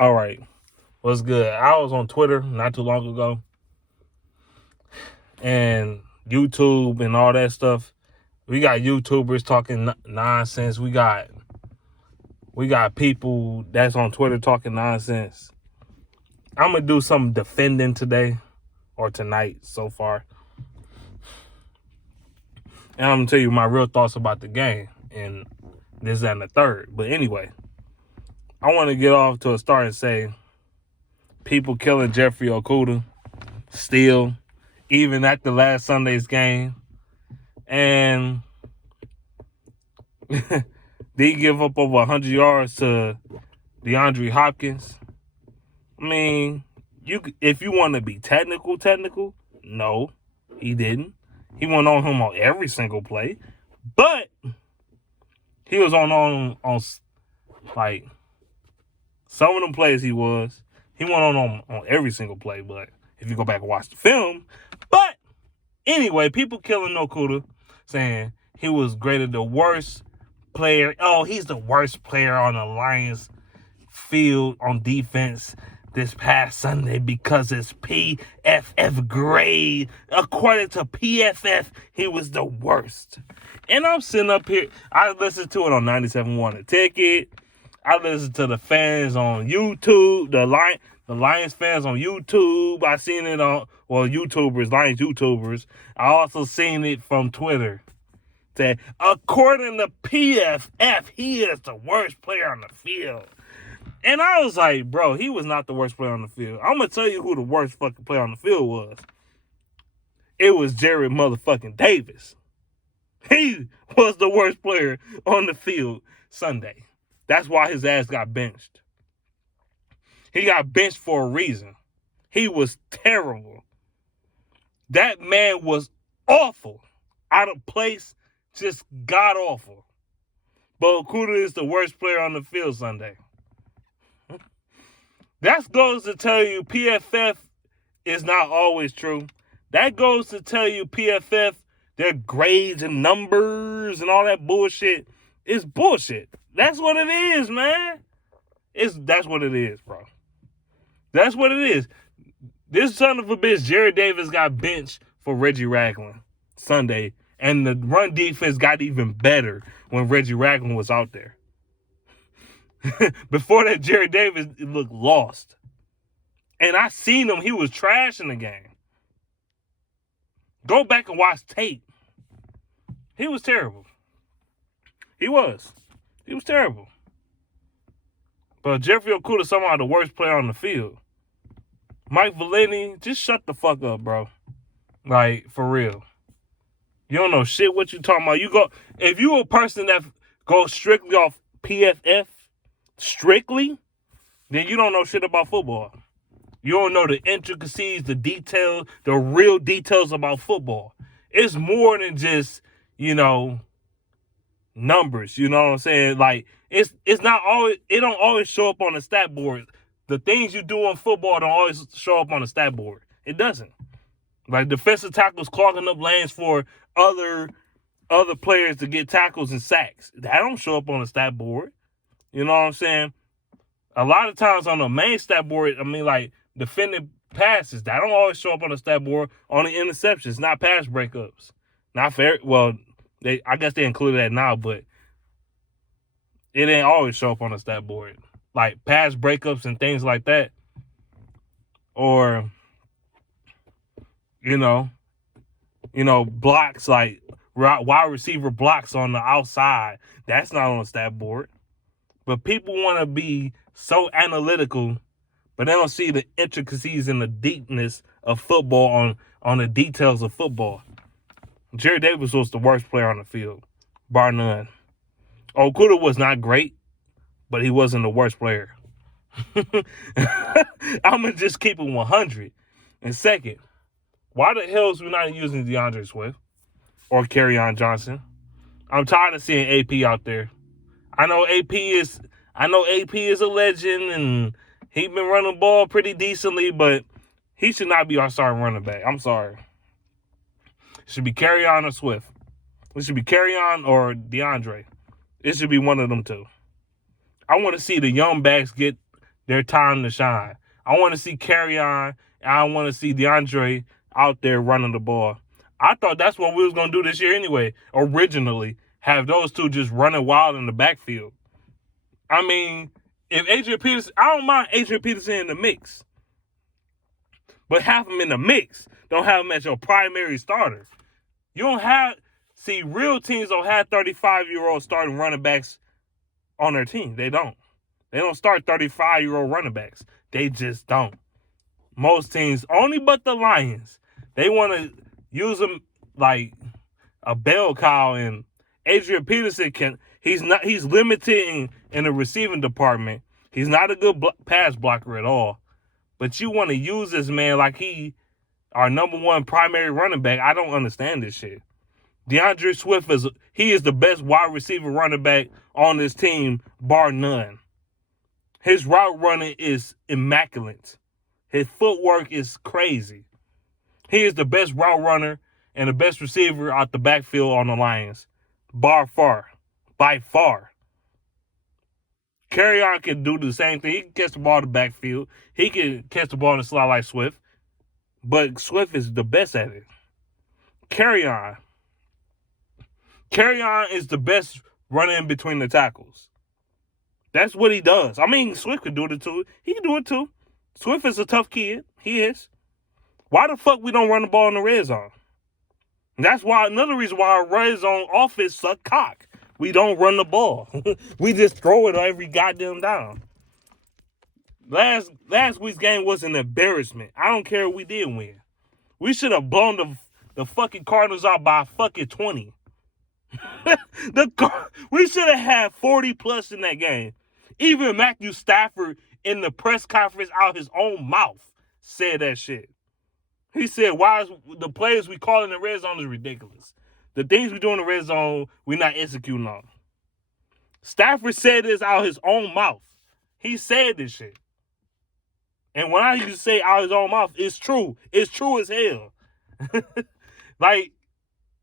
All right. What's good? I was on Twitter not too long ago and YouTube and all that stuff. We got YouTubers talking nonsense. We got people that's on Twitter talking nonsense. I'm going to do some defending today or tonight so far. And I'm going to tell you my real thoughts about the game and this, that, and the third. But anyway, I want to get off to a start and say people killing Jeffrey Okudah still, even at the last Sunday's game. And they give up over 100 yards to DeAndre Hopkins. I mean, if you want to be technical, no, he didn't. He went on him on every single play, but he was on like some of them plays he went on every single play. But if you go back and watch the film, but anyway, people killing Okudah, saying he was graded the worst player. Oh, he's the worst player on the Lions field on defense this past Sunday because it's PFF grade. According to PFF, he was the worst. And I'm sitting up here. I listened to it on 97.1 The Ticket. I listened to the fans on YouTube, the Lions fans on YouTube. I seen it on, Lions YouTubers. I also seen it from Twitter. That according to PFF, he is the worst player on the field. And I was like, bro, he was not the worst player on the field. I'm going to tell you who the worst fucking player on the field was. It was Jared motherfucking Davis. He was the worst player on the field Sunday. That's why his ass got benched. He got benched for a reason. He was terrible. That man was awful. Out of place, just god-awful. But Okudah is the worst player on the field Sunday. That goes to tell you PFF is not always true. That goes to tell you PFF, their grades and numbers and all that bullshit is bullshit. That's what it is, man. That's what it is, bro. That's what it is. This son of a bitch, Jared Davis, got benched for Reggie Ragland Sunday, and the run defense got even better when Reggie Ragland was out there. Before that, Jared Davis looked lost. And I seen him. He was trash in the game. Go back and watch tape. He was terrible. He was terrible. But Jeffrey Okudah is somehow the worst player on the field. Mike Valenti, just shut the fuck up, bro. Like, for real. You don't know shit what you talking about. If you a person that goes strictly off PFF, then you don't know shit about football. You don't know the intricacies, the details, the real details about football. It's more than just, numbers. You know what I'm saying? Like, it's not always, it don't always show up on the stat board. The things you do in football don't always show up on the stat board. It doesn't. Like, defensive tackles clogging up lanes for other players to get tackles and sacks. That don't show up on the stat board. You know what I'm saying? A lot of times on the main stat board, defending passes, that don't always show up on the stat board. On the interceptions, not pass breakups. Not fair. Well, I guess they included that now, but it ain't always show up on the stat board. Like pass breakups and things like that. Or, blocks, like wide receiver blocks on the outside. That's not on the stat board. But people want to be so analytical, but they don't see the intricacies and the deepness of football on the details of football. Jared Davis was the worst player on the field, bar none. Okudah was not great, but he wasn't the worst player. I'm going to just keep it 100. And second, why the hell is we not using DeAndre Swift or Kerryon Johnson? I'm tired of seeing AP out there. I know AP is a legend and he been running the ball pretty decently, but he should not be our starting running back. I'm sorry. It should be Kerryon or Swift. It should be Kerryon or DeAndre. It should be one of them two. I want to see the young backs get their time to shine. I want to see Kerryon and I want to see DeAndre out there running the ball. I thought that's what we was going to do this year anyway, originally. Have those two just running wild in the backfield. I mean, if Adrian Peterson, I don't mind Adrian Peterson in the mix. But have him in the mix. Don't have him as your primary starter. You don't have, see, real teams don't have 35-year-old starting running backs on their team. They don't. They don't start 35-year-old running backs. They just don't. Most teams, only but the Lions, they want to use them like a bell cow. And Adrian Peterson he's limited in the receiving department. He's not a good pass blocker at all. But you want to use this man like he our number one primary running back. I don't understand this shit. DeAndre Swift is the best wide receiver running back on this team, bar none. His route running is immaculate. His footwork is crazy. He is the best route runner and the best receiver out the backfield on the Lions, by far. Kerryon can do the same thing. He can catch the ball in the backfield. He can catch the ball in the slot like Swift. But Swift is the best at it. Kerryon is the best runner in between the tackles. That's what he does. I mean, Swift can do it too. He can do it too. Swift is a tough kid. He is. Why the fuck we don't run the ball in the red zone? And that's why another reason why our red zone offense suck cock. We don't run the ball. We just throw it every goddamn down. Last week's game was an embarrassment. I don't care if we did win. We should have blown the fucking Cardinals out by fucking 20. We should have had 40 plus in that game. Even Matthew Stafford in the press conference out his own mouth said that shit. He said, why is the players we call in the red zone is ridiculous. The things we do in the red zone, we're not executing on. Stafford said this out his own mouth. He said this shit. And when I used to say out his own mouth, it's true. It's true as hell. Like,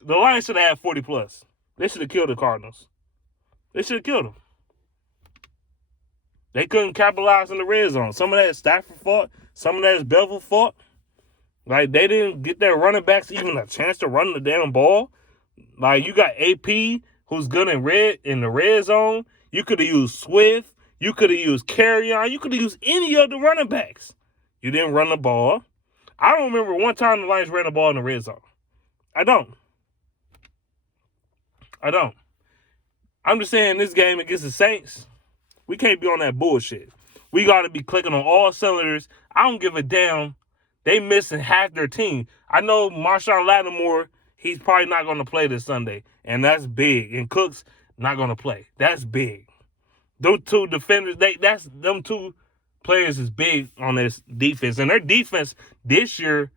the Lions should have had 40 plus. They should have killed the Cardinals. They should have killed them. They couldn't capitalize in the red zone. Some of that is Stafford fault. Some of that is Bevell fault. Like, they didn't get their running backs even a chance to run the damn ball. Like, you got AP, who's good in the red zone. You could have used Swift. You could have used Kerryon. You could have used any of the running backs. You didn't run the ball. I don't remember one time the Lions ran the ball in the red zone. I don't. I'm just saying this game against the Saints, we can't be on that bullshit. We got to be clicking on all cylinders. I don't give a damn. They missing half their team. I know Marshawn Lattimore, he's probably not going to play this Sunday, and that's big. And Cook's not going to play. That's big. Those two defenders, them two players is big on this defense. And their defense this year,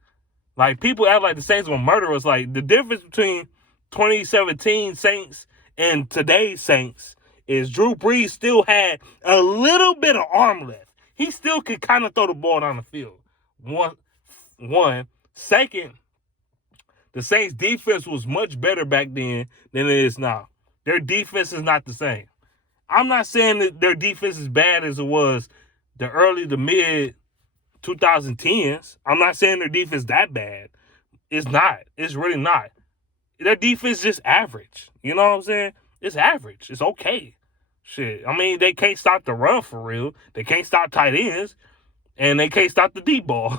like, people act like the Saints will murder us. Like, the difference between 2017 Saints and today's Saints is Drew Brees still had a little bit of arm left. He still could kind of throw the ball down the field. One. Second, the Saints' defense was much better back then than it is now. Their defense is not the same. I'm not saying that their defense is bad as it was the early to mid 2010s. I'm not saying their defense that bad. It's not. It's really not. Their defense is just average. You know what I'm saying? It's average. It's okay. Shit. I mean, they can't stop the run for real. They can't stop tight ends. And they can't stop the deep ball.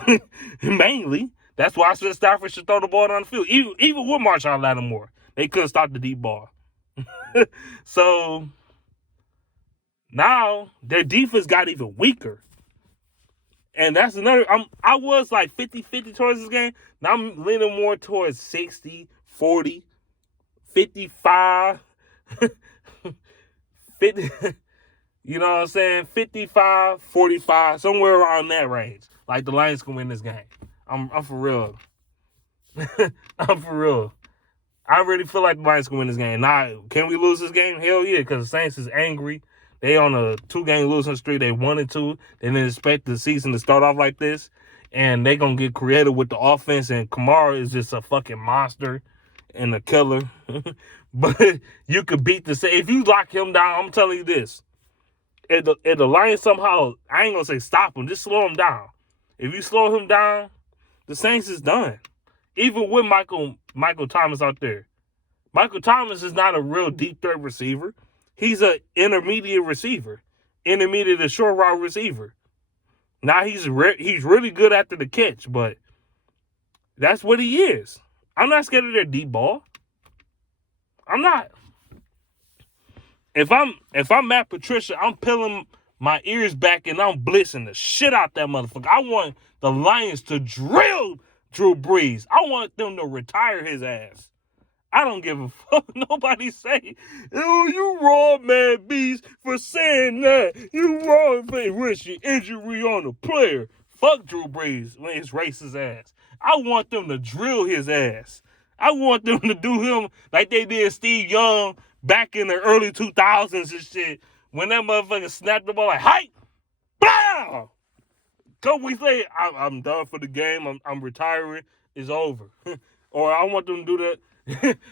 Mainly. That's why I said Stafford should throw the ball down the field. Even with Marshawn Lattimore, they couldn't stop the deep ball. So, now, their defense got even weaker. And that's another, I was like 50-50 towards this game. Now I'm leaning more towards 60, 40, 55, 50, you know what I'm saying? 55, 45, somewhere around that range. Like the Lions can win this game. I'm for real. I'm for real. I really feel like the Lions can win this game. Now, can we lose this game? Hell yeah, because the Saints is angry. They on a 2-game losing streak. They 1-2. They didn't expect the season to start off like this. And they going to get creative with the offense. And Kamara is just a fucking monster and a killer. But you could beat the Saints. If you lock him down, I'm telling you this. if the Lions somehow, I ain't gonna say stop him, just slow him down. If you slow him down, the Saints is done. Even with Michael Thomas out there. Michael Thomas is not a real deep threat receiver. He's an intermediate receiver. Intermediate to short route receiver. Now he's really good after the catch, but that's what he is. I'm not scared of their deep ball. I'm not. If I'm Matt Patricia, I'm peeling my ears back and I'm blitzing the shit out that motherfucker. I want the Lions to drill Drew Brees. I want them to retire his ass. I don't give a fuck. Nobody say, oh, you wrong, man, Beast, for saying that. You wrong for risking injury on a player. Fuck Drew Brees when his racist ass. I want them to drill his ass. I want them to do him like they did Steve Young back in the early 2000s and shit. When that motherfucker snapped the ball like, hype, blah! Couple weeks later, I'm done for the game. I'm retiring. It's over. Or I want them to do that.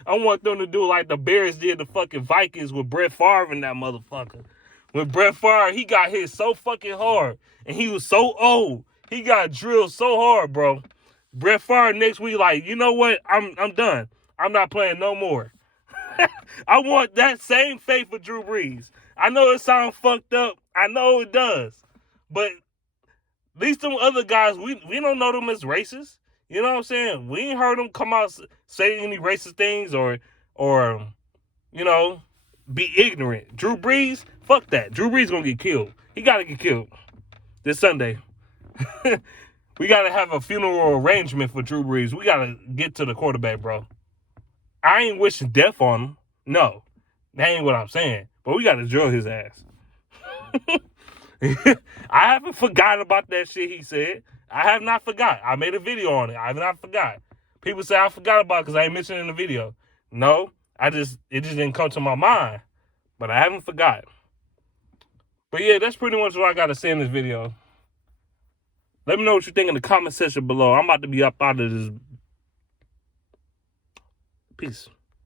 I want them to do like the Bears did the fucking Vikings with Brett Favre and that motherfucker. When Brett Favre, he got hit so fucking hard and he was so old. He got drilled so hard, bro. Brett Favre next week, like, you know what? I'm done. I'm not playing no more. I want that same fate for Drew Brees. I know it sounds fucked up. I know it does. But at least them other guys, we don't know them as racist. You know what I'm saying? We ain't heard them come out say any racist things or you know, be ignorant. Drew Brees, fuck that. Drew Brees gonna get killed. He gotta get killed this Sunday. We gotta have a funeral arrangement for Drew Brees. We gotta get to the quarterback, bro. I ain't wishing death on him. No, that ain't what I'm saying. But we gotta drill his ass. I haven't forgotten about that shit he said. I have not forgot. I made a video on it. I have not forgot. People say I forgot about it because I ain't mentioned it in the video. No, it just didn't come to my mind. But I haven't forgot. But yeah, that's pretty much what I got to say in this video. Let me know what you think in the comment section below. I'm about to be up out of this. Peace.